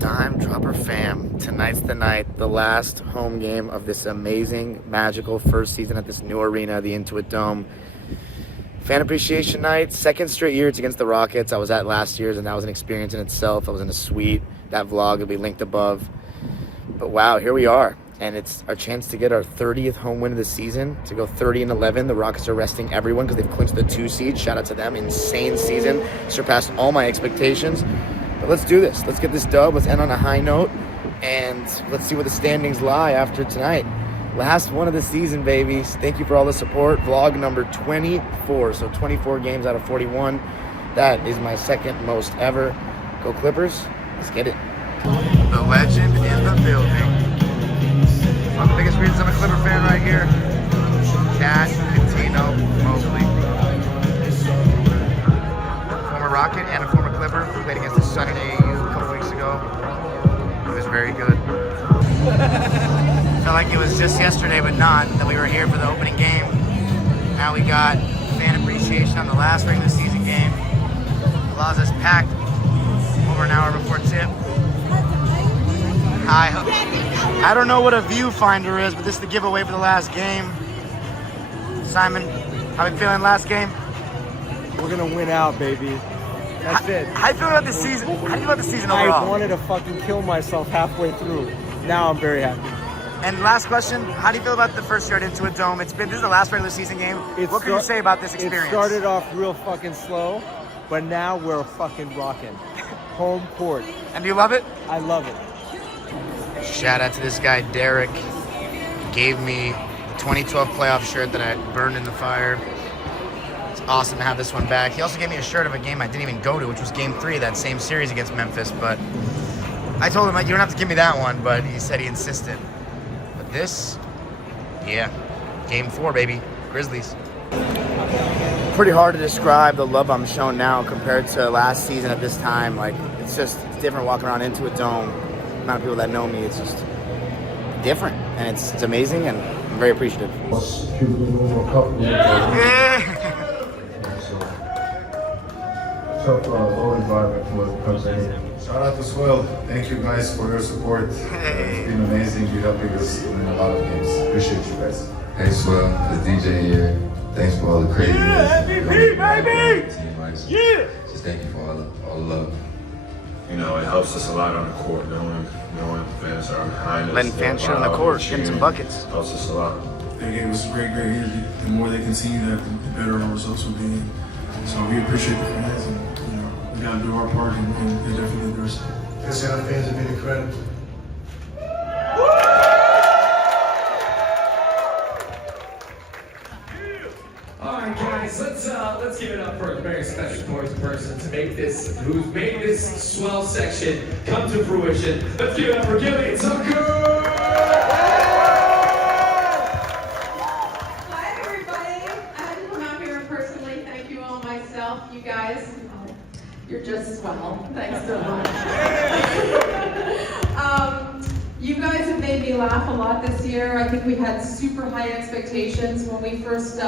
Dime Dropper fam, tonight's the night, the last home game of this amazing, magical first season at this new arena, the Intuit Dome. Fan appreciation night, second straight year it's against the Rockets. I was at last year's and that was an experience in itself. I was in a suite. That vlog will be linked above. But wow, here we are. And it's our chance to get our 30th home win of the season, to go 30-11. The Rockets are resting everyone because they've clinched the 2 seed. Shout out to them, insane season, surpassed all my expectations. But let's do this. Let's get this dub. Let's end on a high note. And let's see where the standings lie after tonight. Last one of the season, babies. Thank you for all the support. Vlog number 24. So 24 games out of 41. That is my second most ever. Go Clippers. Let's get it. The legend in the building. One of the biggest reasons I'm a Clipper fan right here. Cat Catino Mobley. Former Rocket and a former Clipper who played against the Sun in AAU a couple weeks ago. It was very good. Felt like it was just yesterday, but not, that we were here for the opening game. Now we got fan appreciation on the last regular season game. Plaza's packed over an hour before tip. I don't know what a viewfinder is, but this is the giveaway for the last game. Simon, how are you feeling last game? We're gonna win out, baby. That's it. How you feeling about the season? How do you feel about the season overall? I wanted to fucking kill myself halfway through. Now I'm very happy. And last question, how do you feel about the first year at Intuit Dome? This is the last regular season game. What can you say about this experience? It started off real fucking slow, but now we're fucking rocking. Home court. And do you love it? I love it. Shout out to this guy, Derek. Gave me the 2012 playoff shirt that I burned in the fire. It's awesome to have this one back. He also gave me a shirt of a game I didn't even go to, which was game 3 of that same series against Memphis. But I told him, you don't have to give me that one, but he said he insisted. But this, yeah, game 4, baby. Grizzlies. Pretty hard to describe the love I'm shown now compared to last season at this time. Like, it's different walking around Intuit Dome. The amount of people that know me, it's just different, and it's amazing, and I'm very appreciative. Tough low environment for the person. Shout out to Swell. Thank you guys for your support. It's been amazing. You're helping us win a lot of games. Appreciate you guys. Hey Swell, the DJ here. Thanks for all the craziness. Yeah, MVP, baby! Yeah! Just thank you for all the love. You know, it helps us a lot on the court, knowing fans are behind us. Letting fans shoot on the court, getting some buckets. Helps us a lot. Their game was great year. The more they continue that, the better our results will be. So we appreciate the fans, and we gotta do our part, and they definitely do theirs. Because our fans have been incredible. Alright guys, let's give it up for a very special person who's made this Swell section come to fruition. Let's give it up for Gillian Tucker! Hi everybody. I had to come out here and personally thank you all myself. You guys, you're just swell. Thanks so much. You guys have made me laugh a lot this year. I think we had super high expectations when we first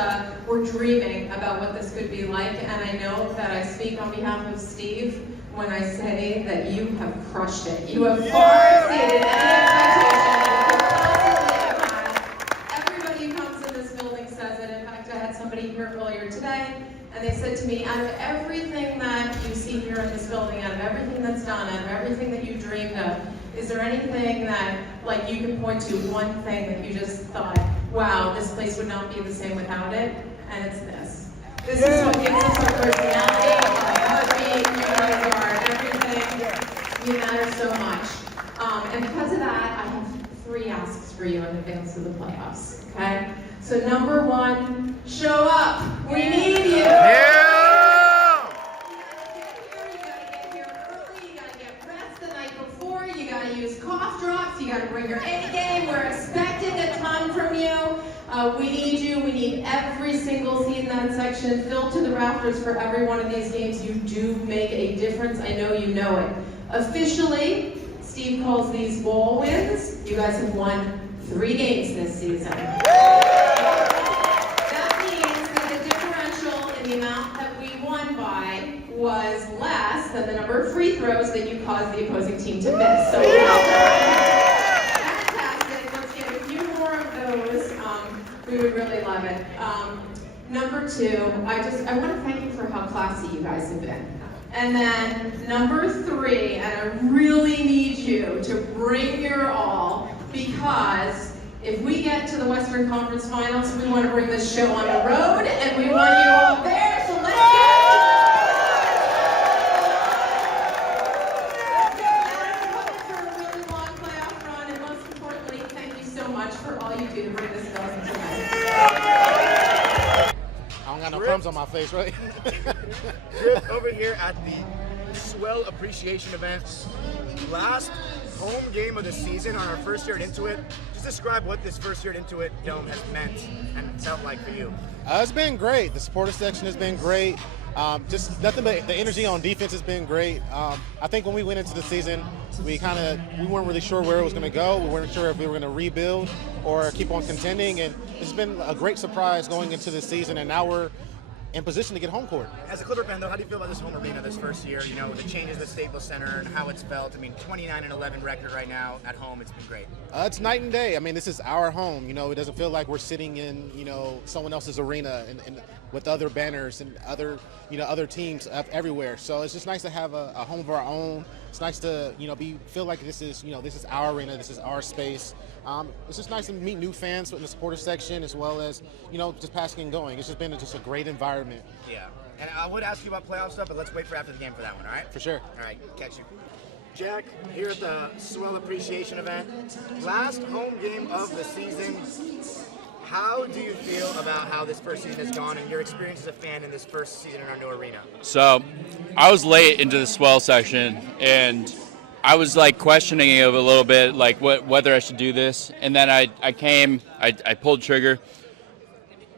were dreaming about what this could be like, and I know that I speak on behalf of Steve when I say that you have crushed it. You have far exceeded any expectation you could possibly have had. Everybody who comes in this building says it. In fact, I had somebody here earlier today, and they said to me, out of everything that you see here in this building, out of everything that's done, out of everything that you dreamed of, is there anything that, like, you can point to, one thing that you just thought, wow, this place would not be the same without it? And it's this. This is what gives us our personality, our heartbeat, you guys are everything. You matter so much. And because of that, I have 3 asks for you in advance of the playoffs, okay? So number 1, show up. We need you. Yeah! Use cough drops, you gotta bring your A game, we're expecting a ton from you. We need you, we need every single seat in that section filled to the rafters for every one of these games. You do make a difference, I know you know it. Officially, Steve calls these ball wins. You guys have won 3 games this season. That means that the differential in the amount that we won by was less less than the number of free throws that you cause the opposing team to miss. So fantastic. Let's get a few more of those. We would really love it. Number 2, I want to thank you for how classy you guys have been. And then number 3, and I really need you to bring your all, because if we get to the Western Conference Finals, we want to bring this show on the road, and we want you all there, so let's get for a really long playoff run, and most importantly, thank you so much for all you do to bring this to us tonight. I don't got no crumbs on my face, right? Griff, over here at the Swell Appreciation event. Last home game of the season on our first year at Intuit. Just describe what this first year at Intuit Dome has meant and felt like for you. It's been great. The supporter section has been great. Just nothing but the energy on defense has been great. I think when we went into the season, we weren't really sure where it was going to go. We weren't sure if we were going to rebuild or keep on contending, and it's been a great surprise going into this season, and now we're in position to get home court. As a Clipper fan, though, how do you feel about this home arena this first year? You know, the changes with Staples Center and how it's felt. I mean, 29-11 record right now at home. It's been great. It's night and day. I mean, this is our home. You know, it doesn't feel like we're sitting in, someone else's arena and with other banners and other teams everywhere. So it's just nice to have a home of our own. It's nice to, feel like this is our arena. This is our space. It's just nice to meet new fans in the supporter section, as well as, just passing and going. It's just been just a great environment. Yeah. And I would ask you about playoff stuff, but let's wait for after the game for that one, all right? For sure. All right, catch you. Jack, here at the Swell Appreciation event. Last home game of the season. How do you feel about how this first season has gone and your experience as a fan in this first season in our new arena? So, I was late into the Swell section, and I was questioning it a little bit, whether I should do this. And then I pulled trigger.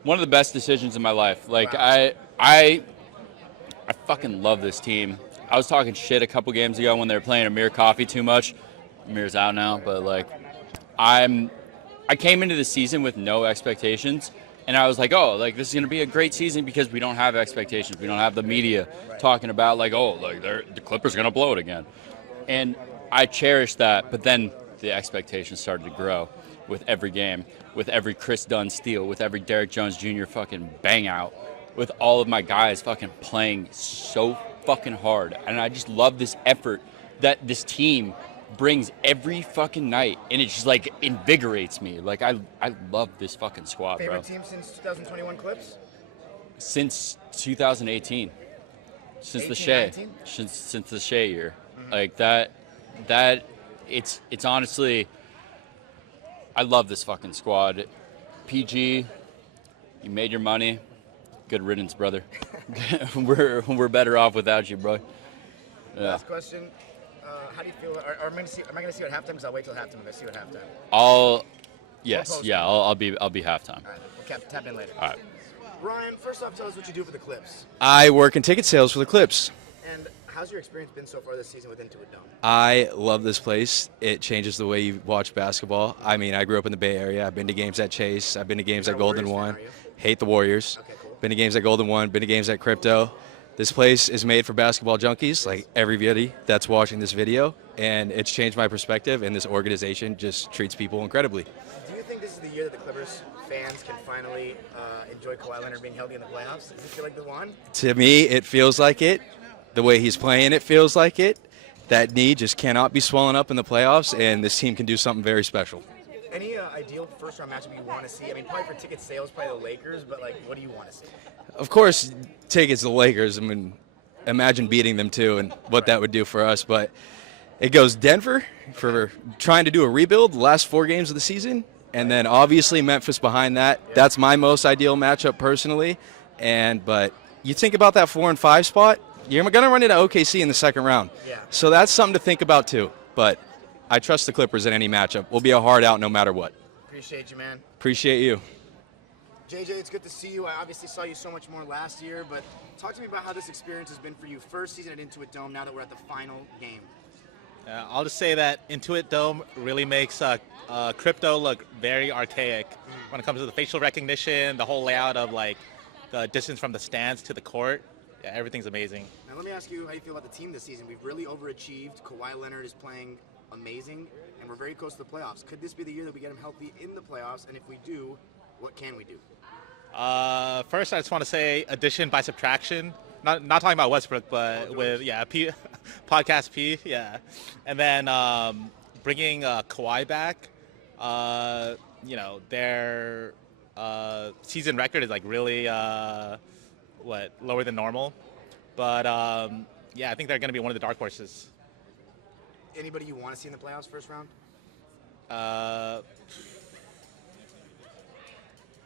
One of the best decisions in my life. Wow. I fucking love this team. I was talking shit a couple games ago when they were playing Amir Coffee too much. Amir's out now, but I came into the season with no expectations, and I was like, this is going to be a great season because we don't have expectations. We don't have the media talking about the Clippers are going to blow it again. And I cherished that, but then the expectations started to grow with every game, with every Chris Dunn steal, with every Derrick Jones Jr. fucking bang out, with all of my guys fucking playing so fucking hard. And I just love this effort that this team brings every fucking night, and it just invigorates me. I love this fucking squad, bro. Favorite team since 2021 Clips? Since 2018. Since the Shea. Since the Shea year. Mm-hmm. It's honestly, I love this fucking squad. PG, you made your money. Good riddance, brother. we're better off without you, bro. Yeah. Last question. How do you feel? Am I going to see it at halftime? Because I'll wait till halftime to see it at halftime. I'll be halftime. All right, we'll tap in later. All right. Ryan, first off, tell us what you do for the Clips. I work in ticket sales for the Clips. And how's your experience been so far this season with Intuit Dome? I love this place. It changes the way you watch basketball. I mean, I grew up in the Bay Area. I've been to games at Chase. I've been to games at Golden One. Hate the Warriors. Okay, cool. Been to games at Golden One. Been to games at Crypto. This place is made for basketball junkies, like everybody that's watching this video, and it's changed my perspective, and this organization just treats people incredibly. Do you think this is the year that the Clippers fans can finally enjoy Kawhi Leonard being healthy in the playoffs? Does it feel like the one? To me, it feels like it. The way he's playing, it feels like it. That knee just cannot be swelling up in the playoffs, and this team can do something very special. Any ideal first-round matchup you want to see? I mean, probably for ticket sales, probably the Lakers, but what do you want to see? Of course, tickets the Lakers. I mean, imagine beating them too and what that would do for us. But it goes Denver for trying to do a rebuild the last 4 games of the season. And then obviously Memphis behind that. Yeah. That's my most ideal matchup personally. But you think about that 4 and 5 spot, you're going to run into OKC in the second round. Yeah. So that's something to think about too. But I trust the Clippers in any matchup. We'll be a hard out no matter what. Appreciate you, man. Appreciate you. JJ, it's good to see you. I obviously saw you so much more last year, but talk to me about how this experience has been for you. First season at Intuit Dome, now that we're at the final game. I'll just say that Intuit Dome really makes crypto look very archaic when it comes to the facial recognition, the whole layout of the distance from the stands to the court. yeah, everything's amazing. Now let me ask you how you feel about the team this season. We've really overachieved. Kawhi Leonard is playing amazing, and we're very close to the playoffs. Could this be the year that we get him healthy in the playoffs? And if we do, what can we do? First, I just want to say addition by subtraction. Not talking about Westbrook, but with podcast P, yeah. And then bringing Kawhi back. You know, their season record is like really lower than normal, but yeah, I think they're going to be one of the dark horses. Anybody you want to see in the playoffs first round?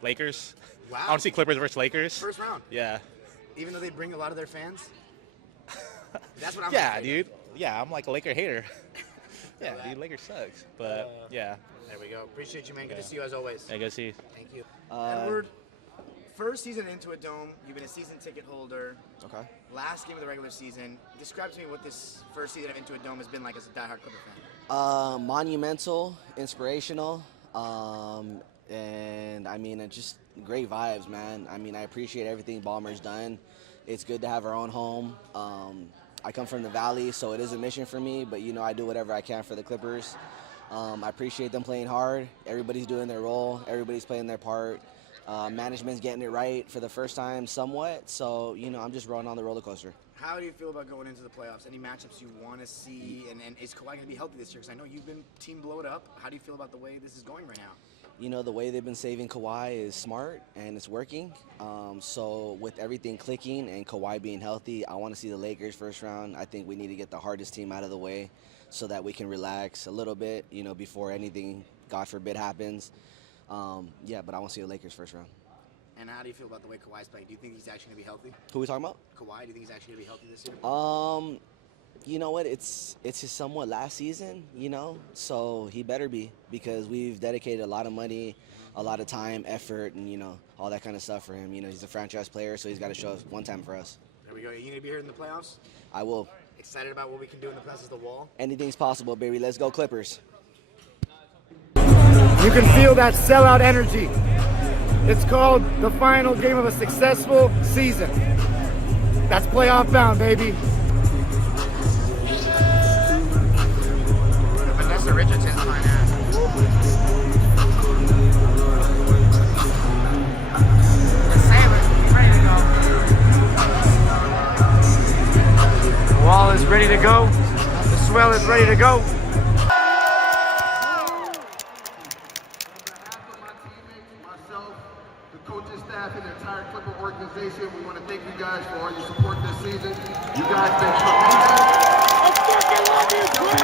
Lakers. Wow. I want to see Clippers versus Lakers. First round. Yeah. Even though they bring a lot of their fans. That's what I'm. Yeah, dude. Yeah, I'm like a Laker hater. Yeah, dude, Lakers sucks. But yeah. There we go. Appreciate you, man. Good to see you as always. Yeah, good to see you. Thank you. Edward, first season at Intuit Dome. You've been a season ticket holder. Okay. Last game of the regular season. Describe to me what this first season of Intuit Dome has been like as a diehard Clipper fan. Monumental, inspirational, and I mean, it's just great vibes, man. I mean, I appreciate everything Ballmer's done. It's good to have our own home. I come from the Valley, so it is a mission for me, but you know, I do whatever I can for the Clippers. I appreciate them playing hard. Everybody's doing their role. Everybody's playing their part. Management's getting it right for the first time somewhat, so you know, I'm just rolling on the roller coaster. How do you feel about going into the playoffs? Any matchups you want to see? And is Kawhi going to be healthy this year? Because I know you've been team blowed up. How do you feel about the way this is going right now? You know, the way they've been saving Kawhi is smart and it's working. So with everything clicking and Kawhi being healthy, I want to see the Lakers first round. I think we need to get the hardest team out of the way so that we can relax a little bit, you know, before anything, God forbid, happens. Yeah, but I want to see the Lakers first round. And how do you feel about the way Kawhi's playing? Do you think he's actually going to be healthy? Who are we talking about? Kawhi, do you think he's actually going to be healthy this year? You know what? It's his somewhat last season, you know, so he better be, because we've dedicated a lot of money, a lot of time, effort, and, you know, all that kind of stuff for him. You know, he's a franchise player, so he's got to show us one time for us. There we go. Are you going to be here in the playoffs? I will. Excited about what we can do in the playoffs as the wall? Anything's possible, baby. Let's go Clippers. You can feel that sellout energy. It's called the final game of a successful season. That's playoff bound, baby. Vanessa Richardson's fine ass. The Sailors ready to go. The wall is ready to go. The Swell is ready to go. And the entire Clipper organization, we want to thank you guys for all your support this season. You guys been tremendous. I fucking love you, Chris!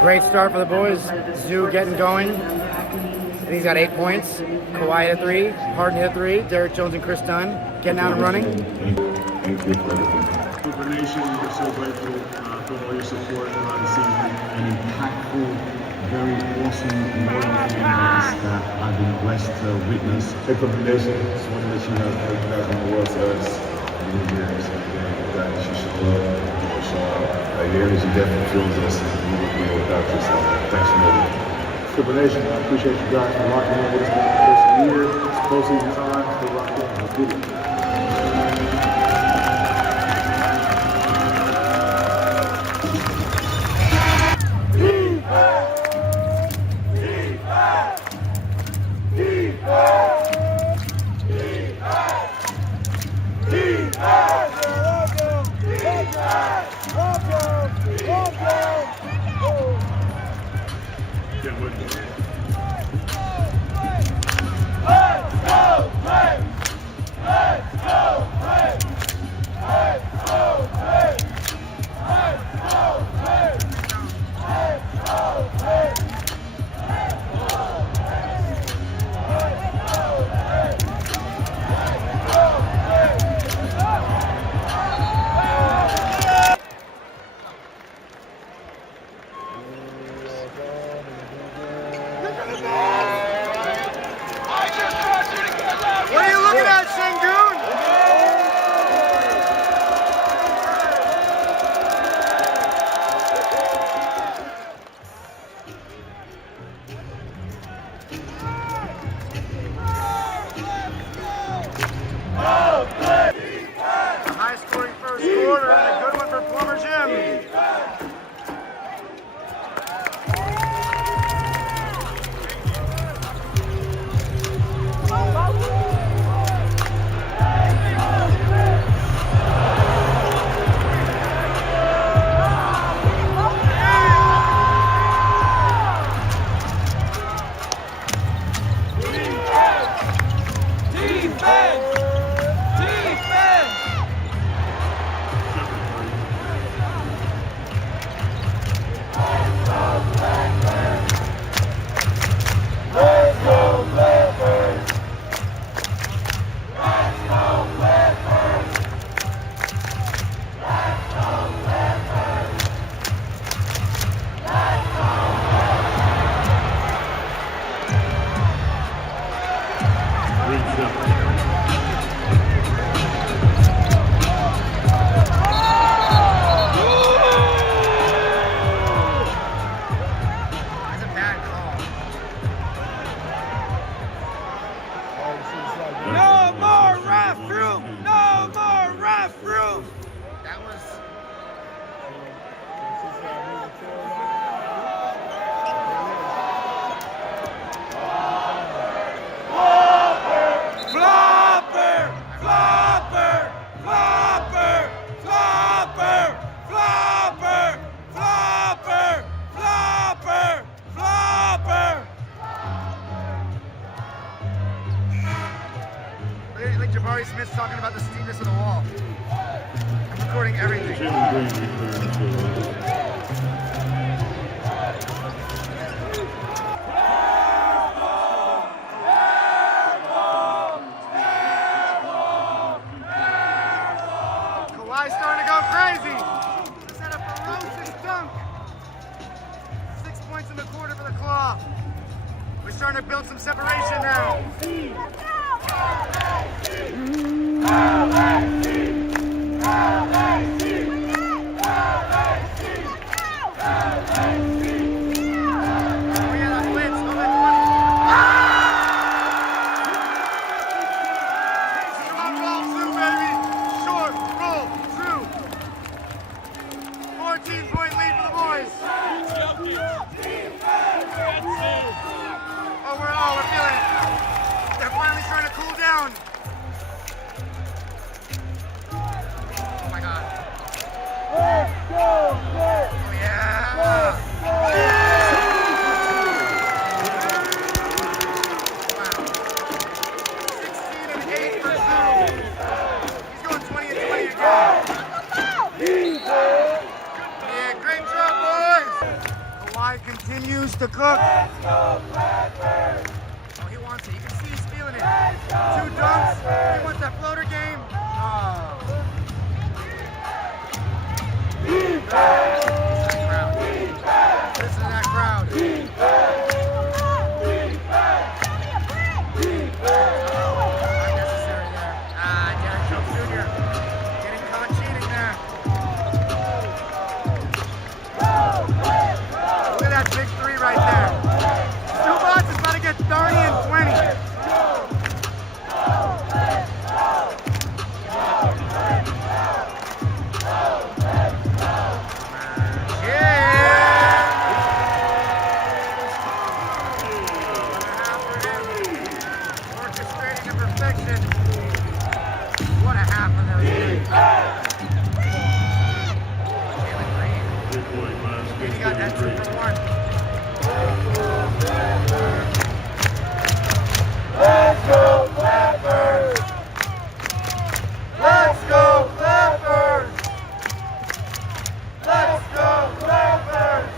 Great start for the boys. Zoo getting going. I think he's got 8 points. Kawhi hit a 3. Harden hit a 3. Derek Jones and Chris Dunn getting out and running. Thank you for everything. Clipper Nation, we're so grateful for all your support throughout the season. An impactful, very awesome, motivating games that I've been blessed to witness. Hey, Clipper Nation, just want to let you know that you guys on the world service. You're here, so that you should love. Your energy definitely fuels us, and we would be without you, so thanks for everything. Clipper Nation, I appreciate you guys for locking in with us for the first year. It's postseason time, stay locked in, let's get it. Let's go, Kawhi's starting to go crazy. Just had a ferocious dunk. 6 points in the quarter for the Claw. We're starting to build some separation now. Continues to cook. Oh, he wants it. You can see he's feeling it. 2 dunks. He wants that floater game. Oh. Listen to that crowd. Unnecessary there. Derek Jones Jr. getting caught cheating there. Look at that big 3 right there. Zubac is about to get 30 and 20. Orchestrating to perfection. What a half of those games. He got that 2 for 1. Let's go Flappers! Let's go Flappers! Let's go Flappers!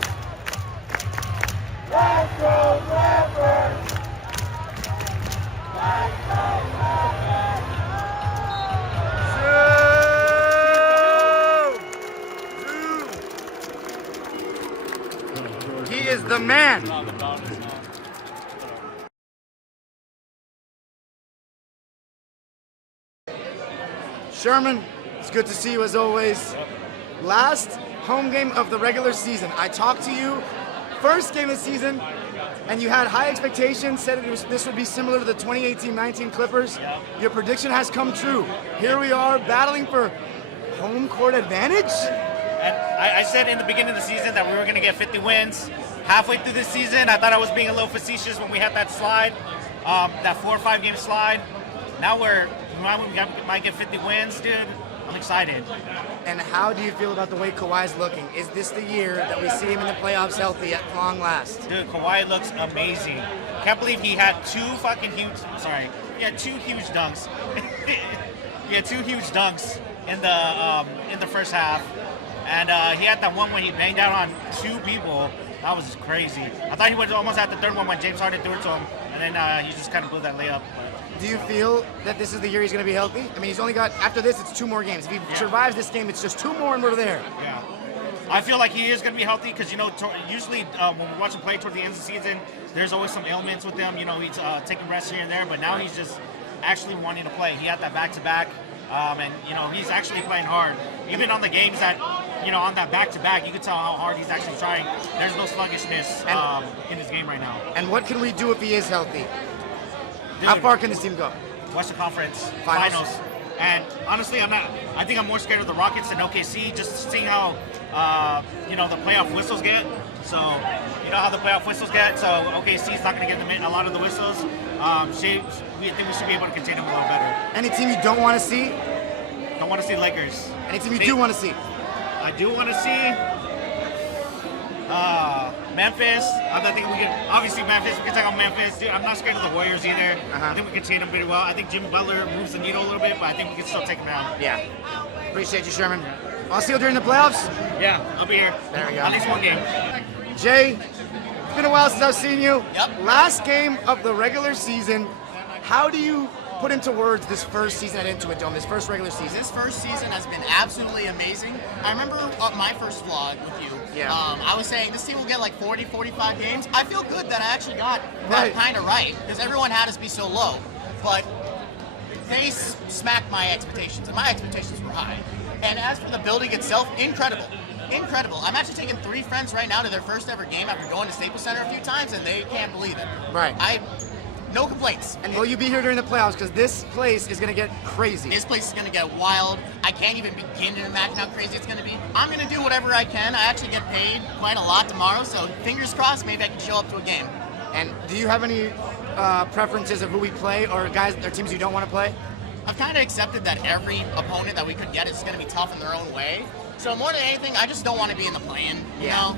Let's go Flappers! Let's go Flappers! He is the man. Sherman, it's good to see you as always. Last home game of the regular season. I talked to you first game of the season, and you had high expectations, said this would be similar to the 2018-19 Clippers. Your prediction has come true. Here we are battling for home court advantage. And I said in the beginning of the season that we were going to get 50 wins. Halfway through this season, I thought I was being a little facetious when we had that slide, that 4 or 5 game slide. Now we might get 50 wins, dude. I'm excited. And how do you feel about the way Kawhi's looking? Is this the year that we see him in the playoffs healthy at long last? Dude, Kawhi looks amazing. Can't believe he had 2 huge dunks. He had 2 huge dunks in the first half. And he had that one when he banged down on 2 people. That was crazy. I thought he was almost at the 3rd one when James Harden threw it to him. And then he just kind of blew that layup. Do you feel that this is the year he's going to be healthy? I mean, he's only got, after this, it's 2 more games. If he survives this game, it's just 2 more and we're there. Yeah. I feel like he is going to be healthy because, usually when we watch him play toward the end of the season, there's always some ailments with him. He's taking rest here and there, but now he's just actually wanting to play. He had that back-to-back, and, he's actually playing hard. Even on the games that, on that back-to-back, you can tell how hard he's actually trying. There's no sluggishness in his game right now. And what can we do if he is healthy? Dude, how far can this team go? Western Conference Finals. And honestly, I think I'm more scared of the Rockets than OKC, just seeing how, the playoff whistles get. So, how the playoff whistles get. So OKC's not going to get them a lot of the whistles. We think we should be able to contain them a little better. Any team you don't want to see? Don't want to see Lakers. Any team you do want to see? I do want to see Memphis. I think we can, obviously Memphis, we can take on Memphis. Dude, I'm not scared of the Warriors either. I think we can contain them pretty well. I think Jimmy Butler moves the needle a little bit, but I think we can still take them down. Yeah. Appreciate you, Sherman. I'll see you during the playoffs. Yeah, I'll be here. There we go. At least one game. Jay, it's been a while since I've seen you. Yep. Last game of the regular season. How do you put into words this first season at Intuit Dome, this first regular season? This first season has been absolutely amazing. I remember my first vlog with you. Yeah. I was saying this team will get like 40, 45 games. I feel good that I actually got that kind of right, because everyone had us be so low. But they smacked my expectations, and my expectations were high. And as for the building itself, incredible. Incredible. I'm actually taking 3 friends right now to their first ever game after going to Staples Center a few times, and they can't believe it. Right. No complaints. And will you be here during the playoffs? Because this place is going to get crazy. This place is going to get wild. I can't even begin to imagine how crazy it's going to be. I'm going to do whatever I can. I actually get paid quite a lot tomorrow, so fingers crossed, maybe I can show up to a game. And do you have any preferences of who we play or guys or teams you don't want to play? I've kind of accepted that every opponent that we could get is going to be tough in their own way. So more than anything, I just don't want to be in the play-in, you know?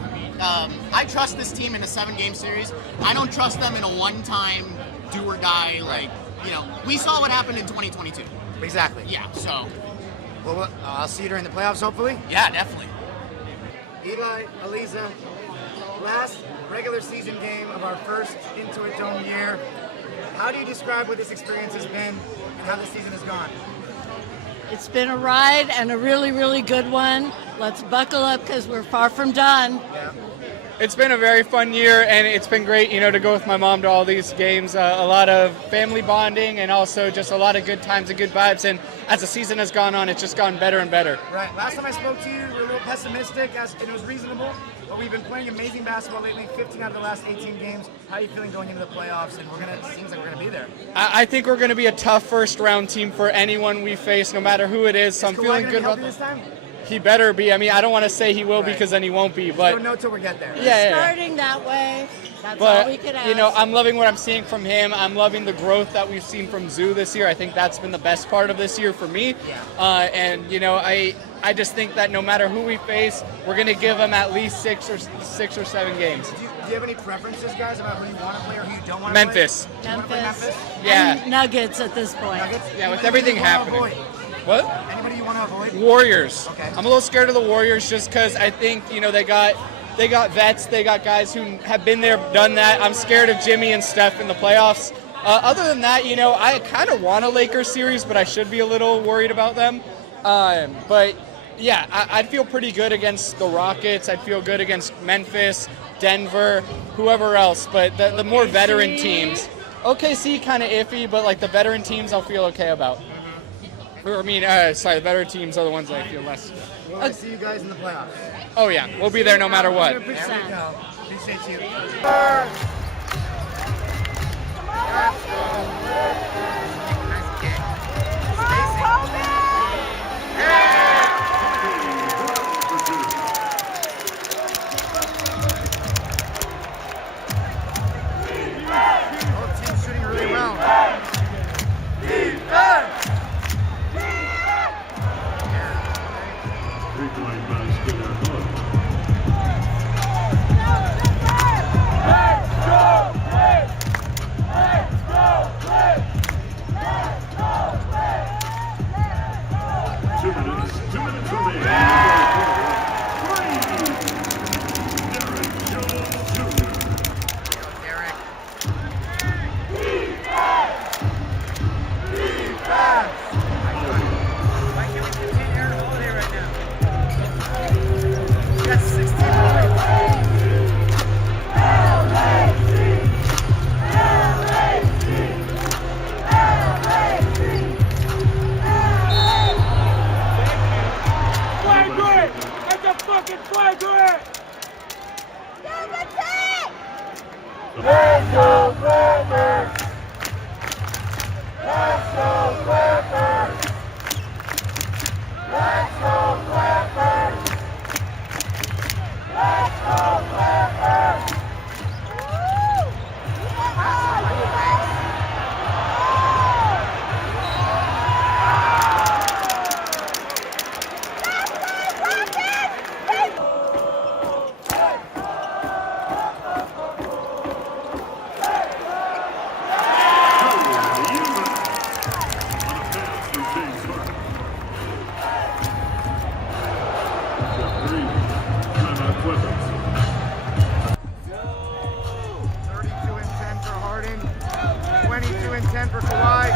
I trust this team in a 7-game series. I don't trust them in a one-time do-or-die, like, you know, we saw what happened in 2022. Exactly. Yeah, so. Well, I'll see you during the playoffs, hopefully. Yeah, definitely. Eli, Aliza, last regular season game of our first Intuit Dome year. How do you describe what this experience has been and how the season has gone? It's been a ride and a really, really good one. Let's buckle up because we're far from done. Yeah. It's been a very fun year, and it's been great, you know, to go with my mom to all these games. A lot of family bonding and also just a lot of good times and good vibes. And as the season has gone on, it's just gotten better and better. Right. Last time I spoke to you, you were a little pessimistic, and it was reasonable. But we've been playing amazing basketball lately, 15 out of the last 18 games. How are you feeling going into the playoffs? And it seems like we're going to be there. I think we're going to be a tough first-round team for anyone we face, no matter who it is. So I'm feeling good about this time. He better be. I mean, I don't want to say he will because then he won't be. But we don't know till we get there. Yeah. Starting that way. That's but, all we could ask. You know, I'm loving what I'm seeing from him. I'm loving the growth that we've seen from Zoo this year. I think that's been the best part of this year for me. Yeah. And, you know, I just think that no matter who we face, we're going to give them at least 6 or 7 games. Do you have any preferences, guys, about who you want to play or who you don't want to play? Memphis. Memphis. Yeah. And Nuggets at this point. Nuggets? Yeah, with everything happening. What? Anybody you want to avoid? Warriors. Okay. I'm a little scared of the Warriors just because I think, you know, they got vets, they got guys who have been there, done that. I'm scared of Jimmy and Steph in the playoffs. Other than that, you know, I kind of want a Lakers series, but I should be a little worried about them. But yeah, I'd feel pretty good against the Rockets. I'd feel good against Memphis, Denver, whoever else. But the more veteran teams, OKC kind of iffy, but like the veteran teams, I'll feel okay about. I mean, the better teams are the ones that I feel less. We want to see you guys in the playoffs. Oh, yeah. We'll be there no matter what. 100%. There we go. Appreciate you. Both teams shooting really well. Clippers. 32 and 10 for Harden, 22 and 10 for Kawhi.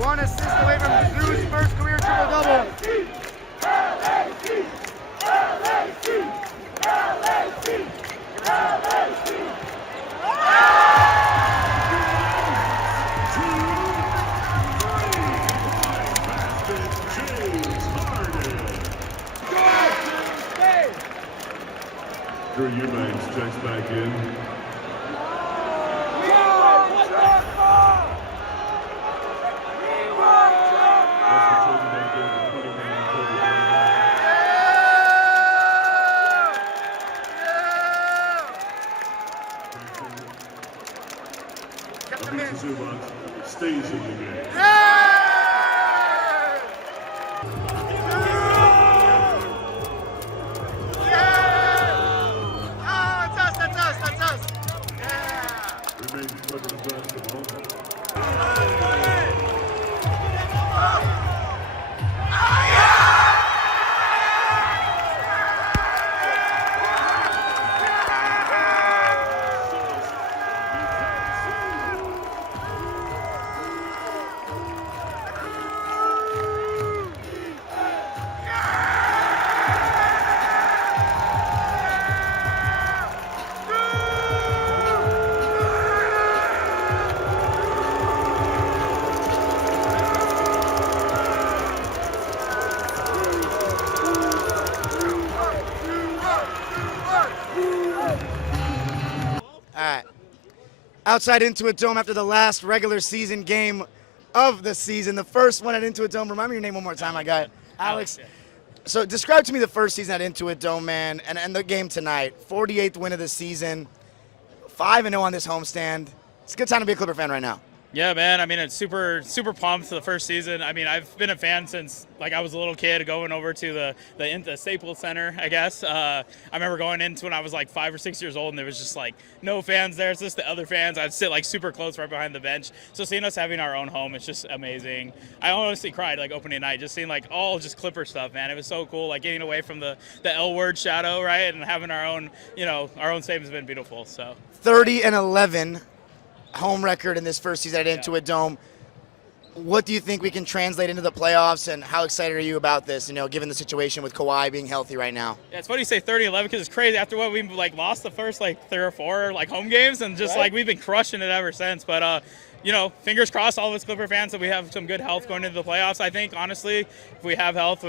1 assist away from Zoo's first career triple-double. Drew Eubanks checks back in. Ivica Zubac stays in the game. Remains Clippers basketball. Outside Intuit Dome after the last regular season game of the season. The first one at Intuit Dome. Remind me your name one more time, I got Alex. So describe to me the first season at Intuit Dome, man, and the game tonight. 48th win of the season, 5-0 on this homestand. It's a good time to be a Clipper fan right now. Yeah, man. I mean, it's super pumped for the first season. I mean, I've been a fan since like I was a little kid, going over to the Staples Center, I guess. I remember going into when I was like 5 or 6 years old, and there was just like no fans there. It's just the other fans. I'd sit like super close right behind the bench. So seeing us having our own home, it's just amazing. I honestly cried like opening night, just seeing like all just Clipper stuff, man. It was so cool, like getting away from the L word shadow, right, and having our own, our own stadium has been beautiful. So 30-11. Home record in this first season at Intuit Dome. What do you think we can translate into the playoffs, and how excited are you about this, given the situation with Kawhi being healthy right now? Yeah, it's funny you say 30-11 because it's crazy. After what we like lost the first like 3 or 4 like home games, and just like we've been crushing it ever since. But fingers crossed, all of us Clipper fans, that we have some good health going into the playoffs. I think honestly, if we have health,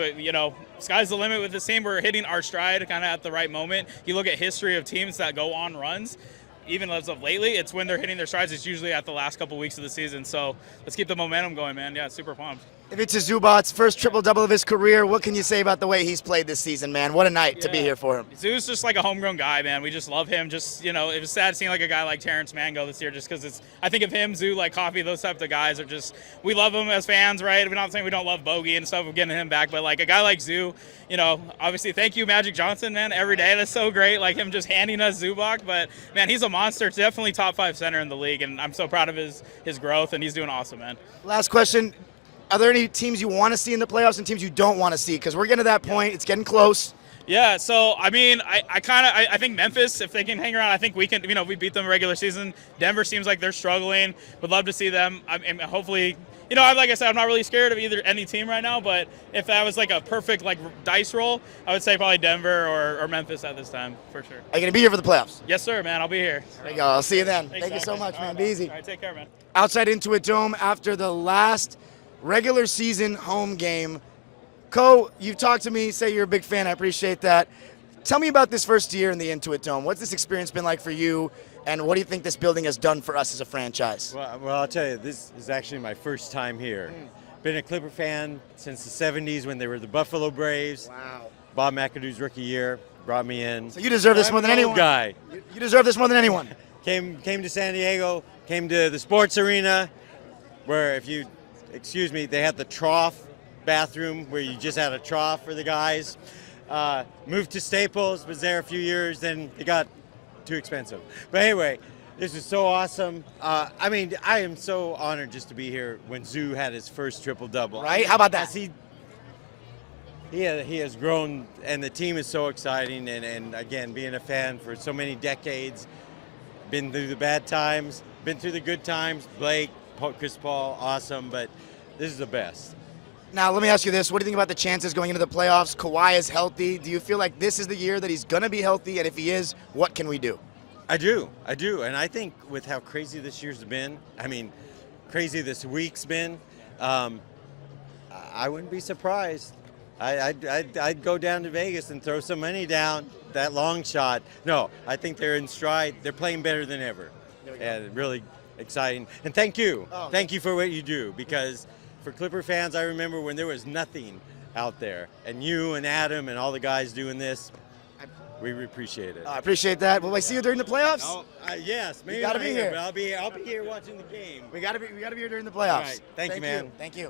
sky's the limit with this team. We're hitting our stride kind of at the right moment. You look at history of teams that go on runs. Even as of lately, it's when they're hitting their strides. It's usually at the last couple weeks of the season. So let's keep the momentum going, man. Yeah, super pumped. Ivica Zubac's first triple-double of his career. What can you say about the way he's played this season, man? What a night to be here for him. Zoo's just like a homegrown guy, man. We just love him. Just, it was sad seeing like a guy like Terrence Mann go this year, just because I think of him, Zoo, like Coffee, those types of guys are just, we love them as fans, right? We're not saying we don't love Bogey and stuff of getting him back, but like a guy like Zoo, obviously thank you, Magic Johnson, man, every day. That's so great, like him just handing us Zubac. But, man, he's a monster. It's definitely top 5 center in the league, and I'm so proud of his growth, and he's doing awesome, man. Last question. Are there any teams you want to see in the playoffs and teams you don't want to see? Because we're getting to that point. It's getting close. Yeah, so, I mean, I think Memphis, if they can hang around, I think we can, we beat them regular season. Denver seems like they're struggling. Would love to see them. Hopefully, like I said, I'm not really scared of any team right now, but if that was like a perfect like dice roll, I would say probably Denver or Memphis at this time, for sure. Are you going to be here for the playoffs? Yes, sir, man. I'll be here. There you go. I'll see you then. Thanks, Thank you so much, man. Be easy. All right, take care, man. Outside Intuit Dome after the last regular season home game. Co, you've talked to me, say you're a big fan. I appreciate that. Tell me about this first year in the Intuit Dome. What's this experience been like for you, and what do you think this building has done for us as a franchise? Well, I'll tell you, this is actually my first time here. Been a Clipper fan since the 70s when they were the Buffalo Braves. Wow. Bob McAdoo's rookie year brought me in. So you deserve this more than anyone. Guy. You deserve this more than anyone. Came to San Diego, came to the sports arena, where excuse me, they had the trough bathroom where you just had a trough for the guys. Moved to Staples, was there a few years, then it got too expensive. But anyway, this is so awesome. I am so honored just to be here when Zoo had his first triple-double. Right? How about that? he has grown, and the team is so exciting. And again, being a fan for so many decades, been through the bad times, been through the good times. Blake, Chris Paul, awesome, but this is the best. Now, let me ask you this. What do you think about the chances going into the playoffs? Kawhi is healthy. Do you feel like this is the year that he's going to be healthy? And if he is, what can we do? I do. And I think with how crazy this year's been, I mean, crazy this week's been, I wouldn't be surprised. I'd go down to Vegas and throw some money down that long shot. No, I think they're in stride. They're playing better than ever. And really exciting. And thank you. Thank you for what you do, because for Clipper fans, I remember when there was nothing out there, and you and Adam and all the guys doing this, we appreciate it. I appreciate that. Will I see you during the playoffs? Oh, yes, maybe you gotta be here. But I'll be here watching the game. We gotta be here during the playoffs. All right. Thank you, man. Thank you.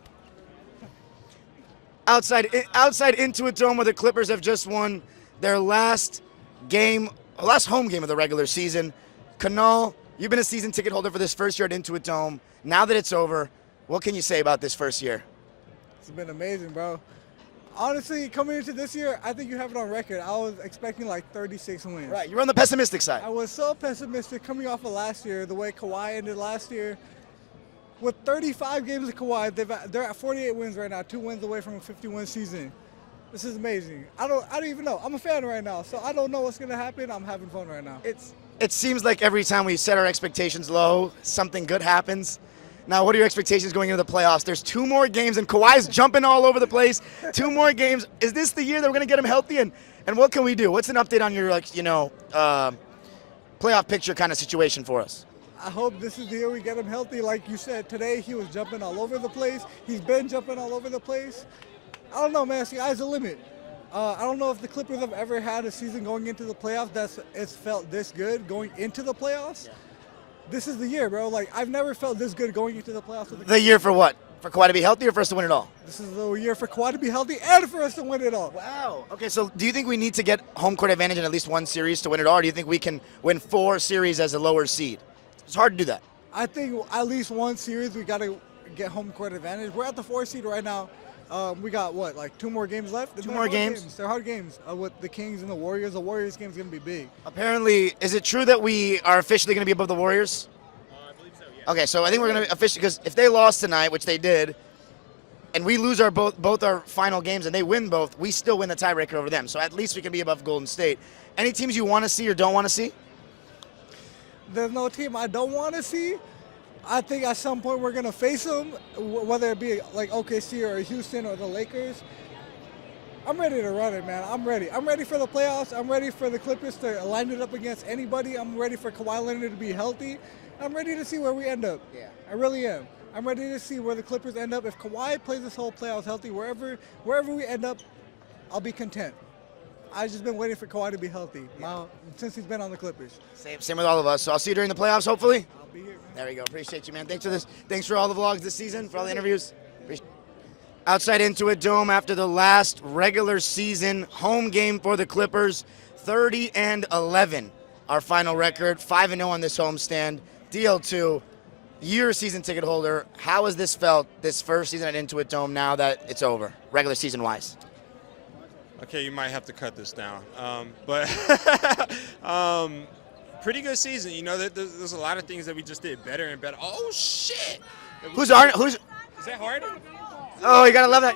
Outside Intuit Dome, where the Clippers have just won their last home game of the regular season. Kunal, you've been a season ticket holder for this first year at Intuit Dome. Now that it's over, what can you say about this first year? It's been amazing, bro. Honestly, coming into this year, I think you have it on record. I was expecting like 36 wins. Right, you're on the pessimistic side. I was so pessimistic coming off of last year, the way Kawhi ended last year. With 35 games of Kawhi, they're at 48 wins right now, 2 wins away from a 50-win season. This is amazing. I don't even know. I'm a fan right now, so I don't know what's gonna happen. I'm having fun right now. It seems like every time we set our expectations low, something good happens. Now, what are your expectations going into the playoffs? There's 2 more games, and Kawhi's jumping all over the place. 2 more games. Is this the year that we're going to get him healthy? And what can we do? What's an update on your, playoff picture kind of situation for us? I hope this is the year we get him healthy. Like you said, today he was jumping all over the place. He's been jumping all over the place. I don't know, man. Sky's the limit. I don't know if the Clippers have ever had a season going into the playoffs it's felt this good going into the playoffs. Yeah. This is the year, bro. Like, I've never felt this good going into the playoffs. The year for what? For Kawhi to be healthy or for us to win it all? This is the year for Kawhi to be healthy and for us to win it all. Wow. Okay, so do you think we need to get home court advantage in at least 1 series to win it all, or do you think we can win 4 series as a lower seed? It's hard to do that. I think at least 1 series we got to get home court advantage. We're at the 4 seed right now. We got, 2 more games left? 2 more games? They're hard games with the Kings and the Warriors. The Warriors game's going to be big. Apparently, is it true that we are officially going to be above the Warriors? Okay, so I think we're going to officially, because if they lost tonight, which they did, and we lose both our final games and they win both, we still win the tiebreaker over them. So at least we can be above Golden State. Any teams you want to see or don't want to see? There's no team I don't want to see. I think at some point we're going to face them, whether it be like OKC or Houston or the Lakers. I'm ready to run it, man. I'm ready. I'm ready for the playoffs. I'm ready for the Clippers to line it up against anybody. I'm ready for Kawhi Leonard to be healthy. I'm ready to see where we end up. Yeah. I really am. I'm ready to see where the Clippers end up. If Kawhi plays this whole playoffs healthy, wherever we end up, I'll be content. I've just been waiting for Kawhi to be healthy since he's been on the Clippers. Same with all of us. So I'll see you during the playoffs, hopefully. I'll be here, man. There we go. Appreciate you, man. Thanks for this. Thanks for all the vlogs this season, for all the interviews. Outside Intuit Dome after the last regular season home game for the Clippers, 30-11. Our final record, 5-0 on this homestand. DL2, you're a season ticket holder. How has this felt this first season at Intuit Dome now that it's over, regular season-wise? Okay, you might have to cut this down. But pretty good season. You know, there's a lot of things that we just did better and better. Oh, shit! Who's? Is that Harden? Oh, you gotta love that.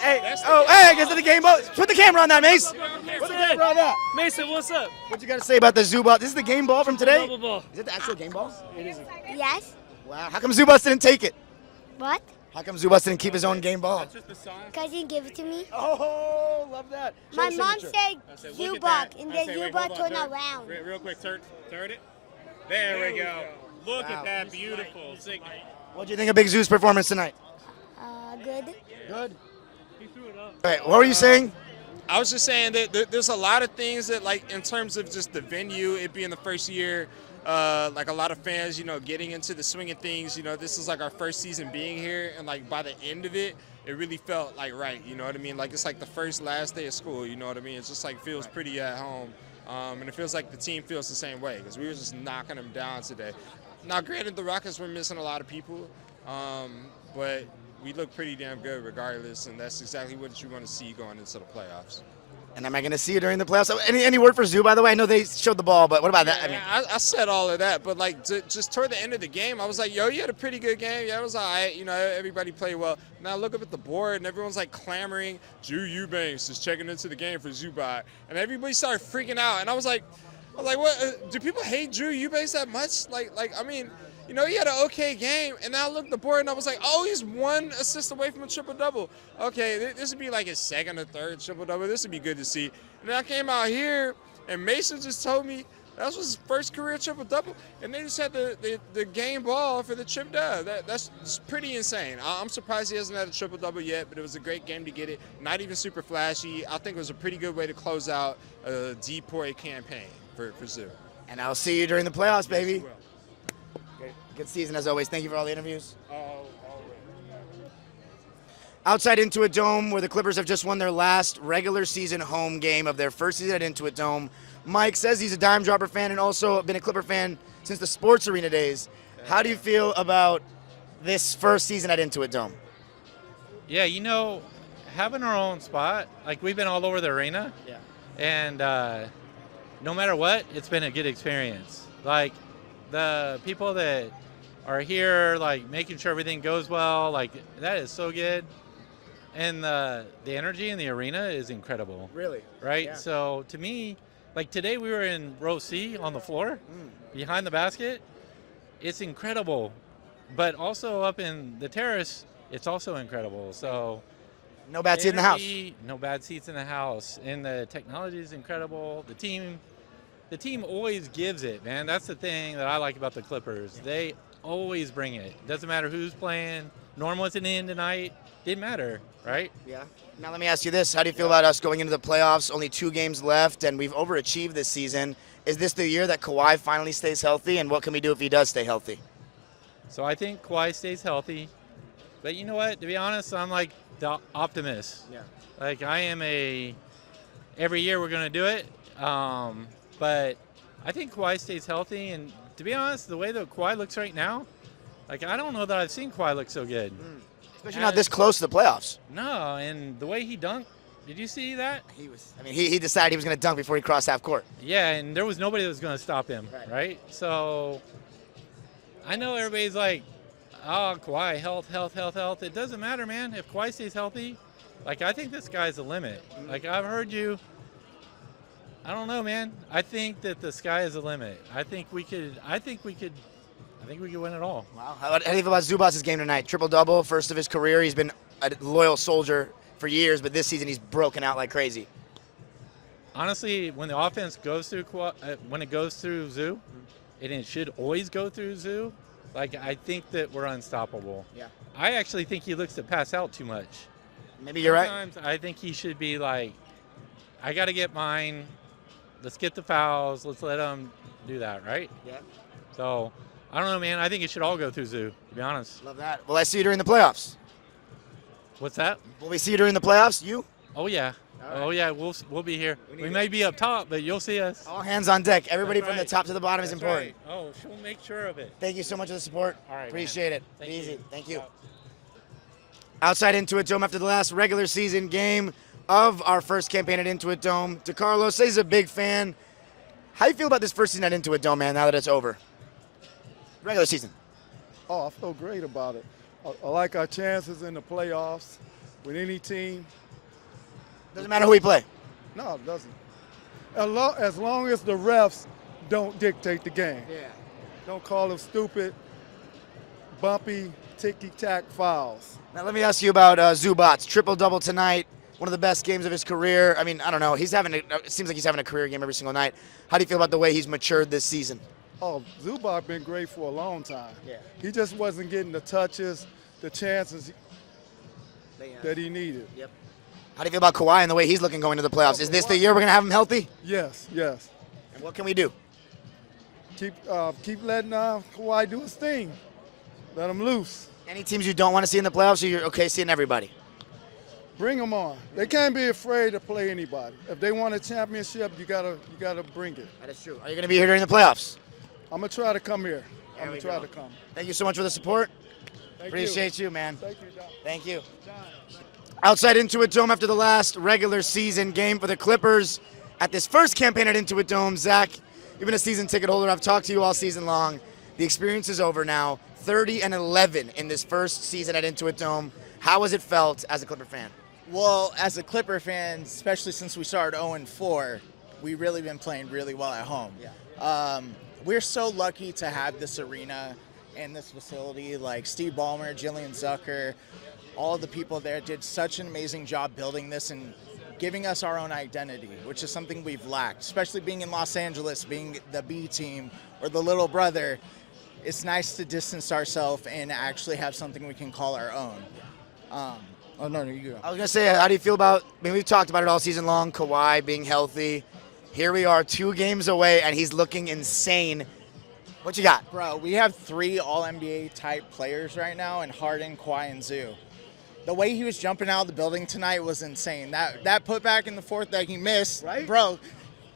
Hey, I guess the game ball. Put the camera on that, Mace. Put the camera on that. Mason, what's up? What you gotta say about the Zubac? This is the game ball from today? Bubble ball. Is it the actual game ball? It is. Yes. Wow, how come Zubac didn't take it? What? How come Zubac didn't keep his own game ball? Because he gave it to me. Oh, love that. My mom said Zubac, and then Zubac turned around. Real quick, turn it. There we go. Look at that beautiful signature. What do you think of Big Zoo's performance tonight? Good. Good. He threw it up. All right, what were you saying? I was just saying that there's a lot of things that, like, in terms of just the venue, it being the first year, like a lot of fans, you know, getting into the swing of things. You know, this is like our first season being here, and like by the end of it, it really felt like right. You know what I mean? Like it's like the last day of school. You know what I mean? It's just like feels pretty at home, and it feels like the team feels the same way because we were just knocking them down today. Now, granted, the Rockets were missing a lot of people, but we look pretty damn good regardless, and that's exactly what you want to see going into the playoffs. And am I going to see you during the playoffs? Any word for Zoo, by the way? I know they showed the ball, but what about that? I mean, I said all of that, but like just toward the end of the game, I was like, yo, you had a pretty good game. Yeah, it was all right. You know, everybody played well. Now I look up at the board, and everyone's like clamoring, Drew Eubanks is checking into the game for Zubac. And everybody started freaking out. And I was like, what? Do people hate Drew Eubanks that much? I mean, you know, he had an okay game, and now I looked at the board, and I was like, oh, he's 1 assist away from a triple-double. Okay, this would be like his second or third triple-double. This would be good to see. And then I came out here, and Mason just told me that was his first career triple-double, and they just had the game ball for the trip dub. That's pretty insane. I'm surprised he hasn't had a triple-double yet, but it was a great game to get it. Not even super flashy. I think it was a pretty good way to close out a Depoy campaign for Zoo. And I'll see you during the playoffs, baby. Good season as always. Thank you for all the interviews. Outside Intuit Dome, where the Clippers have just won their last regular season home game of their first season at Intuit Dome. Mike says he's a Dime Dropper fan and also been a Clipper fan since the Sports Arena days. How do you feel about this first season at Intuit Dome? Yeah, you know, having our own spot, like we've been all over the arena. Yeah. And no matter what, it's been a good experience. Like the people that are here, like making sure everything goes well, like that is so good. And the energy in the arena is incredible. Really? Right? Yeah. So to me, like today we were in row C on the floor, behind the basket. It's incredible. But also up in the terrace, it's also incredible. So no bad seat in the house. No bad seats in the house. And the technology is incredible. The team always gives it, man. That's the thing that I like about the Clippers. They always bring it. Doesn't matter who's playing. Norm wasn't in tonight. Didn't matter, right? Yeah. Now let me ask you this. How do you feel about us going into the playoffs? Only 2 games left, and we've overachieved this season. Is this the year that Kawhi finally stays healthy, and what can we do if he does stay healthy? So I think Kawhi stays healthy. But you know what? To be honest, I'm like the optimist. Yeah. Like I am every year we're going to do it. But I think Kawhi stays healthy. And to be honest, the way that Kawhi looks right now, like I don't know that I've seen Kawhi look so good. Especially not this close to the playoffs. No, and the way he dunked, did you see that? He decided he was going to dunk before he crossed half court. Yeah, and there was nobody that was going to stop him, right? So I know everybody's like, oh, Kawhi, health. It doesn't matter, man. If Kawhi stays healthy, like I think this guy's the limit. Like I've heard you. I don't know, man. I think that the sky is the limit. I think we could win it all. Wow. How do you feel about Zubac's game tonight? Triple-double, first of his career. He's been a loyal soldier for years, but this season he's broken out like crazy. Honestly, when the offense goes through when it goes through Zoo, and it should always go through Zoo, like I think that we're unstoppable. Yeah. I actually think he looks to pass out too much. Maybe you're right. Sometimes I think he should be like, I got to get mine. Let's get the fouls. Let's let him do that, right? Yeah. So, I don't know, man. I think it should all go through Zoo, to be honest. Love that. Will I see you during the playoffs? What's that? Will we see you during the playoffs? You? Oh, yeah. Oh, yeah. We'll be here. We may be up top, but you'll see us. All hands on deck. Everybody That's from right. the top to the bottom is That's important. right. Oh, she'll make sure of it. Thank you so much for the support. All right, Appreciate it. Thank Easy. you. Thank you. Outside Intuit Dome after the last regular season game of our first campaign at Intuit Dome. DeCarlo says he's a big fan. How do you feel about this first season at Intuit Dome, man, now that it's over? Regular season. Oh, I feel great about it. I like our chances in the playoffs with any team. Doesn't matter who we play. No, it doesn't. As long as the refs don't dictate the game. Yeah. Don't call them stupid, bumpy, ticky-tack fouls. Now let me ask you about Zubac. Triple-double tonight. One of the best games of his career. I mean, I don't know. It seems like he's having a career game every single night. How do you feel about the way he's matured this season? Oh, Zubac been great for a long time. Yeah. He just wasn't getting the touches, the chances that he needed. Yep. How do you feel about Kawhi and the way he's looking going into the playoffs? Is this the year we're going to have him healthy? Yes. And what can we do? Keep letting Kawhi do his thing. Let him loose. Any teams you don't want to see in the playoffs, or you're okay seeing everybody? Bring them on. They can't be afraid to play anybody. If they want a championship, you gotta bring it. That is true. Are you going to be here during the playoffs? I'm gonna try to come here. Thank you so much for the support. Appreciate you, man. Thank you, John. Thank you. Outside Intuit Dome after the last regular season game for the Clippers at this first campaign at Intuit Dome. Zach, you've been a season ticket holder. I've talked to you all season long. The experience is over now. 30-11 in this first season at Intuit Dome. How has it felt as a Clipper fan? Well, as a Clipper fan, especially since we started 0-4, we've really been playing really well at home. We're so lucky to have this arena and this facility. Like Steve Ballmer, Jillian Zucker, all the people there did such an amazing job building this and giving us our own identity, which is something we've lacked, especially being in Los Angeles, being the B team or the little brother. It's nice to distance ourselves and actually have something we can call our own. Oh, no, you go. I was going to say, how do you feel about, I mean, we've talked about it all season long, Kawhi being healthy. Here we are 2 games away, and he's looking insane. What you got? Bro, we have 3 All-NBA type players right now, and Harden, Kawhi, and Zoo. The way he was jumping out of the building tonight was insane. That putback in the fourth that he missed, right? Bro,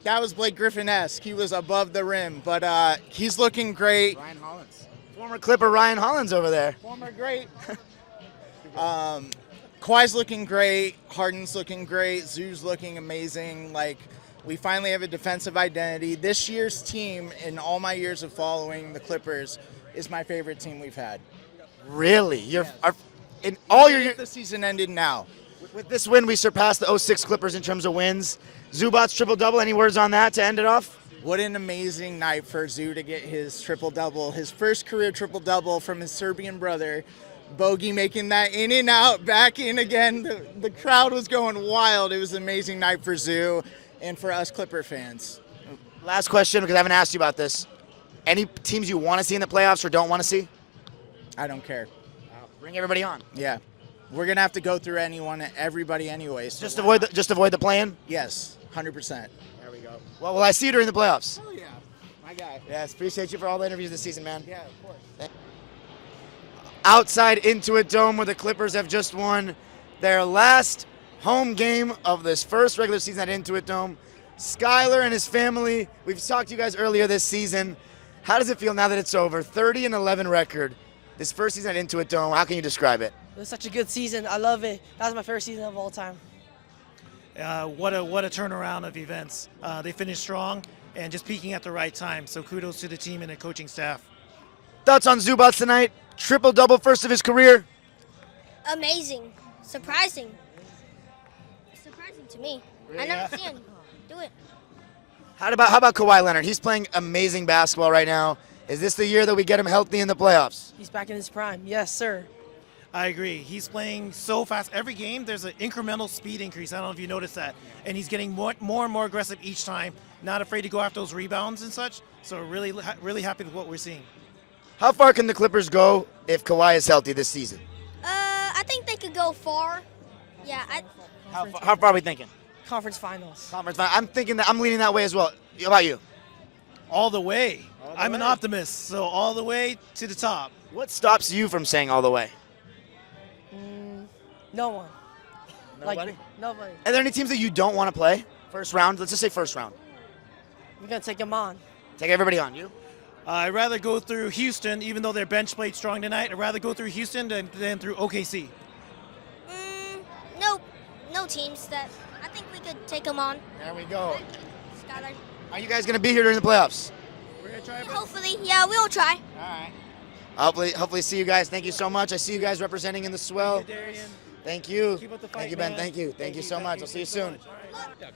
that was Blake Griffin-esque. He was above the rim, but he's looking great. Ryan Hollins. Former Clipper Ryan Hollins over there. Former great. Kawhi's looking great. Harden's looking great. Zoo's looking amazing. Like, we finally have a defensive identity. This year's team, in all my years of following the Clippers, is my favorite team we've had. Really? In all your The season ended now. With this win, we surpassed the 06 Clippers in terms of wins. Zubac's triple-double. Any words on that to end it off? What an amazing night for Zoo to get his triple-double, his first career triple-double from his Serbian brother. Bogey making that in and out, back in again. The crowd was going wild. It was an amazing night for Zoo and for us Clipper fans. Last question, because I haven't asked you about this. Any teams you want to see in the playoffs or don't want to see? I don't care. Bring everybody on. Yeah. We're going to have to go through everybody anyway. So Just avoid the play-in? Yes, 100%. There we go. Well, will I see you during the playoffs? Oh, yeah. My guy. Yes, appreciate you for all the interviews this season, man. Yeah, of course. Outside Intuit Dome, where the Clippers have just won their last home game of this first regular season at Intuit Dome. Skyler and his family, we've talked to you guys earlier this season. How does it feel now that it's over? 30-11 record. This first season at Intuit Dome, how can you describe it? It was such a good season. I love it. That was my favorite season of all time. What a turnaround of events. They finished strong and just peaking at the right time. So kudos to the team and the coaching staff. Thoughts on Zubac tonight? Triple-double, first of his career. Amazing. Surprising. Surprising to me. I never seen him do it. How about Kawhi Leonard? He's playing amazing basketball right now. Is this the year that we get him healthy in the playoffs? He's back in his prime. Yes, sir. I agree. He's playing so fast. Every game, there's an incremental speed increase. I don't know if you noticed that. And he's getting more and more aggressive each time, not afraid to go after those rebounds and such. So really happy with what we're seeing. How far can the Clippers go if Kawhi is healthy this season? I think they could go far. Yeah. How far are we thinking? Conference finals. I'm thinking that I'm leaning that way as well. How about you? All the way. I'm an optimist, so all the way to the top. What stops you from saying all the way? No one. Nobody? Nobody. Are there any teams that you don't want to play? First round? Let's just say first round. We're going to take them on. Take everybody on. You? I'd rather go through Houston, even though their bench played strong tonight. I'd rather go through Houston than through OKC. Nope. No teams that I think we could take them on. There we go. Skylar. Are you guys going to be here during the playoffs? We're going to try. Hopefully. Yeah, we'll try. All right. Hopefully see you guys. Thank you so much. I see you guys representing in the Swell. Thank you, Darian. Thank you. Keep up the fight, Thank you, Ben. man. Thank you. Thank you so much. I'll see you soon. Much.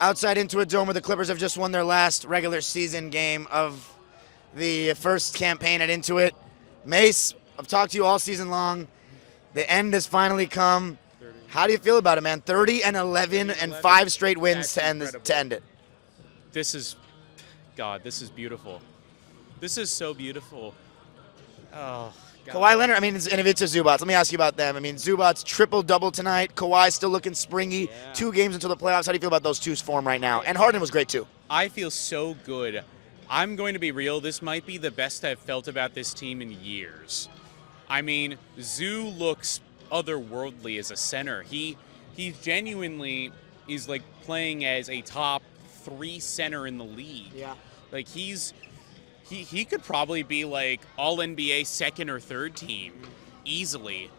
Outside Intuit Dome, where the Clippers have just won their last regular season game of the first campaign at Intuit. Mace, I've talked to you all season long. The end has finally come. How do you feel about it, man? 30-11 and 5 straight wins to end it. This is beautiful. This is so beautiful. Oh, God. Kawhi Leonard, and Ivica Zubac. Let me ask you about them. Zubac's triple-double tonight. Kawhi still looking springy. 2 games until the playoffs. How do you feel about those two's form right now? And Harden was great, too. I feel so good. I'm going to be real. This might be the best I've felt about this team in years. Zoo looks otherworldly as a center. He genuinely is playing as a top 3 center in the league. Yeah. he could probably be like all NBA second or third team easily.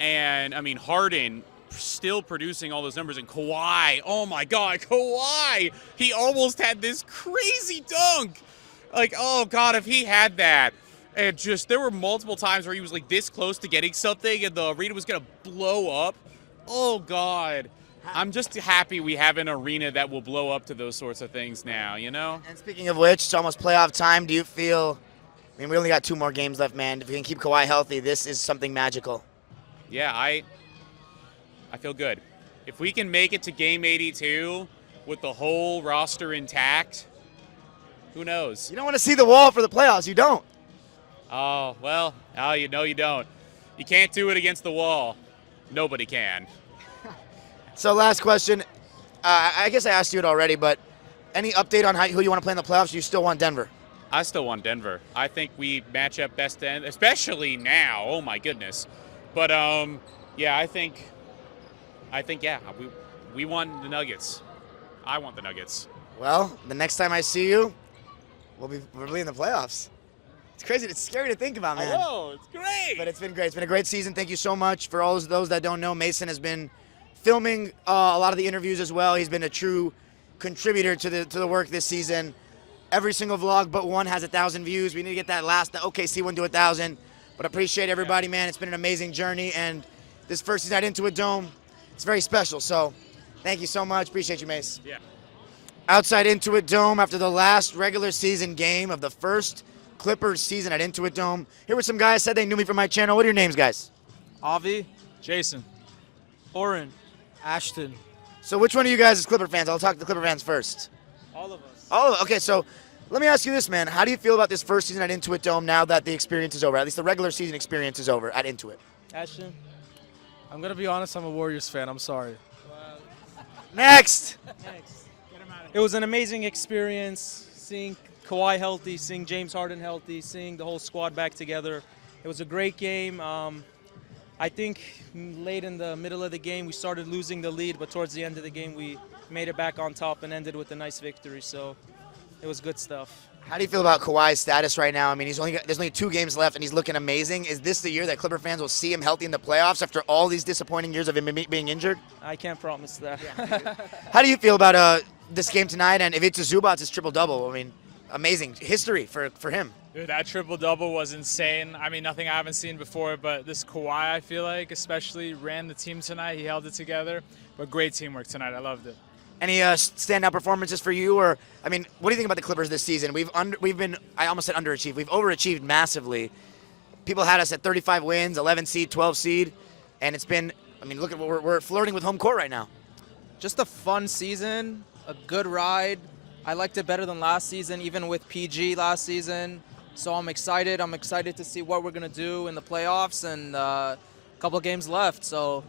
And I mean, Harden still producing all those numbers, and Kawhi, oh my God, Kawhi, he almost had this crazy dunk. Like, oh God, if he had that. And just, there were multiple times where he was like this close to getting something and the arena was gonna blow up. Oh God. I'm just happy we have an arena that will blow up to those sorts of things now, you know? And speaking of which, it's almost playoff time. Do you feel, I mean, we only got 2 more games left, man. If we can keep Kawhi healthy, this is something magical. Yeah, I feel good. If we can make it to game 82 with the whole roster intact, who knows? You don't want to see the wall for the playoffs. You don't. Oh, well, oh, you know you don't. You can't do it against the wall. Nobody can. So last question. I guess I asked you it already, but any update on who you want to play in the playoffs? You still want Denver? I still want Denver. I think we match up best end, especially now. Oh my goodness. But yeah, I think yeah, we want the Nuggets. I want the Nuggets. Well, the next time I see you, we'll be in the playoffs. It's crazy. It's scary to think about, man. I know. It's great. But it's been great. It's been a great season. Thank you so much. For all those that don't know, Mason has been filming a lot of the interviews as well. He's been a true contributor to the work this season. Every single vlog but one has 1,000 views. We need to get the OKC one to 1,000. But appreciate everybody, man. It's been an amazing journey, and this first season at Intuit Dome, it's very special. So thank you so much. Appreciate you, Mace. Yeah. Outside Intuit Dome, after the last regular season game of the first Clippers season at Intuit Dome, here were some guys said they knew me from my channel. What are your names, guys? Avi, Jason, Oren, Ashton. So which one of you guys is Clipper fans? I'll talk to the Clipper fans first. All of us. All of it. Okay, so let me ask you this, man. How do you feel about this first season at Intuit Dome now that the experience is over? At least the regular season experience is over at Intuit. Ashton, I'm going to be honest, I'm a Warriors fan. I'm sorry. Next. It was an amazing experience seeing Kawhi healthy, seeing James Harden healthy, seeing the whole squad back together. It was a great game. I think late in the middle of the game we started losing the lead, but towards the end of the game we made it back on top and ended with a nice victory. So it was good stuff. How do you feel about Kawhi's status right now? I mean, there's only 2 games left and he's looking amazing. Is this the year that Clipper fans will see him healthy in the playoffs after all these disappointing years of him being injured? I can't promise that. How do you feel about this game tonight and Ivica Zubac's triple-double? I mean, amazing history for him. Dude, that triple-double was insane. I mean, nothing I haven't seen before, but this Kawhi, I feel like, especially ran the team tonight. He held it together, but great teamwork tonight. I loved it. Any standout performances for you? Or, I mean, what do you think about the Clippers this season? I almost said underachieved. We've overachieved massively. People had us at 35 wins, 11 seed, 12 seed, and it's been, I mean, look at what we're flirting with home court right now. Just a fun season, a good ride. I liked it better than last season, even with PG last season. So I'm excited. I'm excited to see what we're going to do in the playoffs, and a couple of games left, so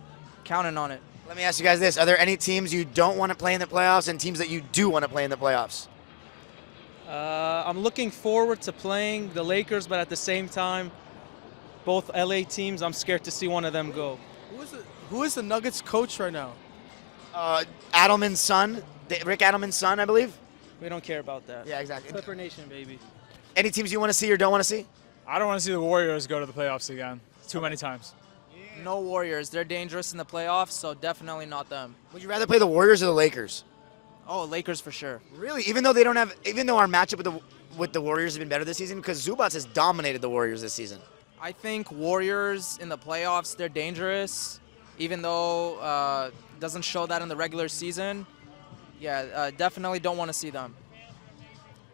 counting on it. Let me ask you guys this. Are there any teams you don't want to play in the playoffs and teams that you do want to play in the playoffs? I'm looking forward to playing the Lakers, but at the same time, both LA teams, I'm scared to see one of them go. Who is the Nuggets coach right now? Adelman's son, Rick Adelman's son, I believe. We don't care about that. Yeah, exactly. Clipper Nation, baby. Any teams you want to see or don't want to see? I don't want to see the Warriors go to the playoffs again too many times. No Warriors. They're dangerous in the playoffs, so definitely not them. Would you rather play the Warriors or the Lakers? Oh, Lakers for sure. Really? Even though our matchup with the Warriors has been better this season, because Zubac has dominated the Warriors this season. I think Warriors in the playoffs, they're dangerous, even though it doesn't show that in the regular season. Yeah, definitely don't want to see them.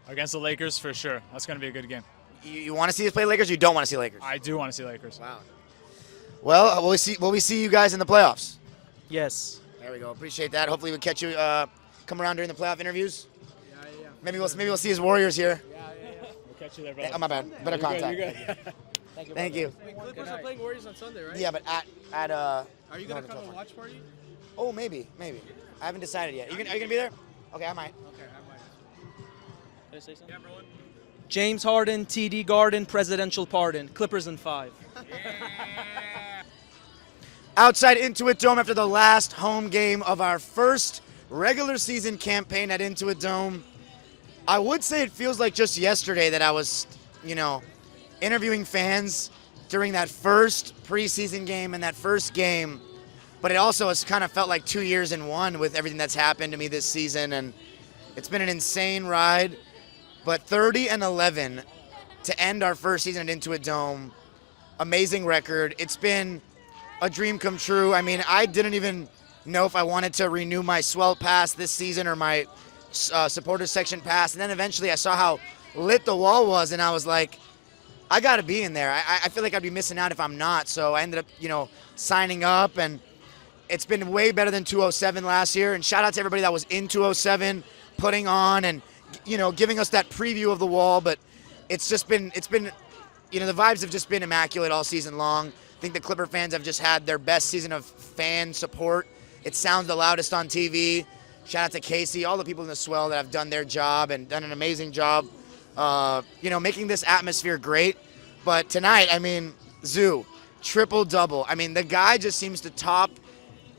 Against the Lakers, for sure. That's going to be a good game. You want to see us play Lakers or you don't want to see Lakers? I do want to see Lakers. Wow. Well, will we see you guys in the playoffs? Yes. There we go. Appreciate that. Hopefully we'll catch you come around during the playoff interviews. Yeah. Maybe we'll see his Warriors here. Yeah. We'll catch you there, brother. Oh, my bad. Better contact. You're good. Thank you. Clippers are playing Warriors on Sunday, right? Yeah, but at Are you gonna come and watch party? Oh, maybe. I haven't decided yet. Are you gonna be there? Okay, I might. Okay, I might. Can I say something? Yeah, Roland. James Harden, TD Garden, presidential pardon. Clippers in 5. Outside Intuit Dome after the last home game of our first regular season campaign at Intuit Dome. I would say it feels like just yesterday that I was, interviewing fans during that first preseason game and that first game. But it also has kind of felt like 2 years in one with everything that's happened to me this season. And it's been an insane ride. But 30-11 to end our first season at Intuit Dome, amazing record. It's been a dream come true. I mean, I didn't even know if I wanted to renew my Swell pass this season or my supporters section pass. And then eventually I saw how lit the wall was, and I was like, I got to be in there. I feel like I'd be missing out if I'm not. So I ended up, signing up, and it's been way better than 207 last year. And shout out to everybody that was in 207, putting on and, giving us that preview of the wall. But the vibes have just been immaculate all season long. I think the Clipper fans have just had their best season of fan support. It sounds the loudest on TV. Shout out to Casey, all the people in the Swell that have done their job and done an amazing job, making this atmosphere great. But tonight, Zoo, triple-double. The guy just seems to top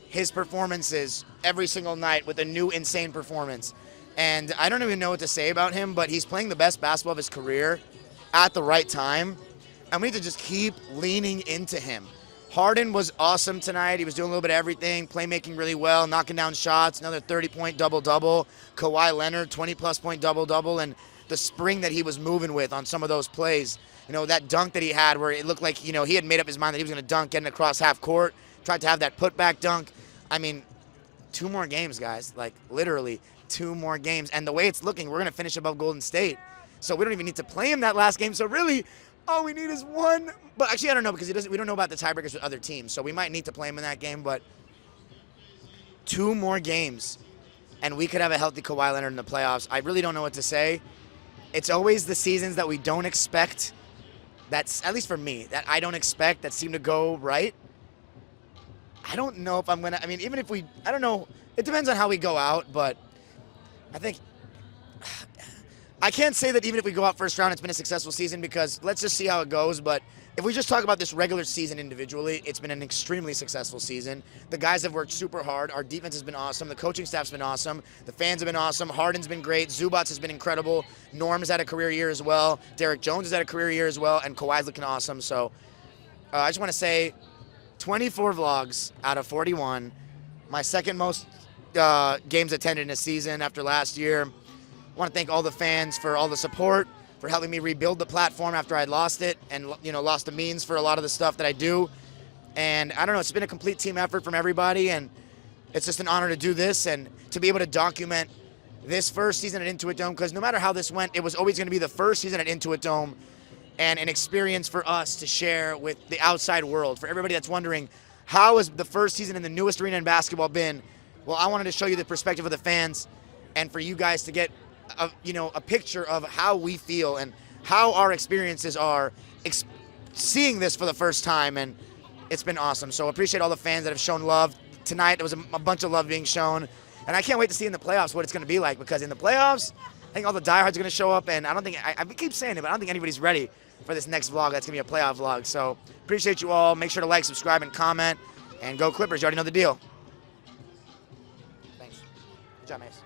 his performances every single night with a new insane performance. And I don't even know what to say about him, but he's playing the best basketball of his career at the right time. And we need to just keep leaning into him. Harden was awesome tonight. He was doing a little bit of everything, playmaking really well, knocking down shots, another 30-point double-double. Kawhi Leonard, 20-plus point double-double, and the spring that he was moving with on some of those plays. That dunk that he had where it looked like, he had made up his mind that he was going to dunk, getting across half court, tried to have that putback dunk. 2 more games, guys. Literally 2 more games. And the way it's looking, we're going to finish above Golden State. So we don't even need to play him that last game. So really, all we need is one. But actually, I don't know, because we don't know about the tiebreakers with other teams. So we might need to play him in that game. But 2 more games, and we could have a healthy Kawhi Leonard in the playoffs. I really don't know what to say. It's always the seasons that we don't expect, that's, at least for me, that I don't expect, that seem to go right. I don't know if I'm going to, even if I don't know. It depends on how we go out, but I think, I can't say that even if we go out first round, it's been a successful season, because let's just see how it goes. But if we just talk about this regular season individually, it's been an extremely successful season. The guys have worked super hard. Our defense has been awesome. The coaching staff's been awesome. The fans have been awesome. Harden's been great. Zubac has been incredible. Norm's had a career year as well. Derek Jones has had a career year as well. And Kawhi's looking awesome. So I just want to say 24 vlogs out of 41. My second most games attended in a season after last year. I want to thank all the fans for all the support, for helping me rebuild the platform after I'd lost it and, lost the means for a lot of the stuff that I do. And I don't know, it's been a complete team effort from everybody, and it's just an honor to do this and to be able to document this first season at Intuit Dome, because no matter how this went, it was always going to be the first season at Intuit Dome and an experience for us to share with the outside world. For everybody that's wondering, how has the first season in the newest arena in basketball been? Well, I wanted to show you the perspective of the fans and for you guys to get a picture of how we feel and how our experiences are seeing this for the first time, and it's been awesome. So appreciate all the fans that have shown love. Tonight, there was a bunch of love being shown, and I can't wait to see in the playoffs what it's going to be like, because in the playoffs, I think all the diehards are going to show up, and I don't think, I keep saying it, but I don't think anybody's ready for this next vlog. That's going to be a playoff vlog. So appreciate you all. Make sure to like, subscribe, and comment, and go Clippers. You already know the deal. Thanks. Good job, Mace.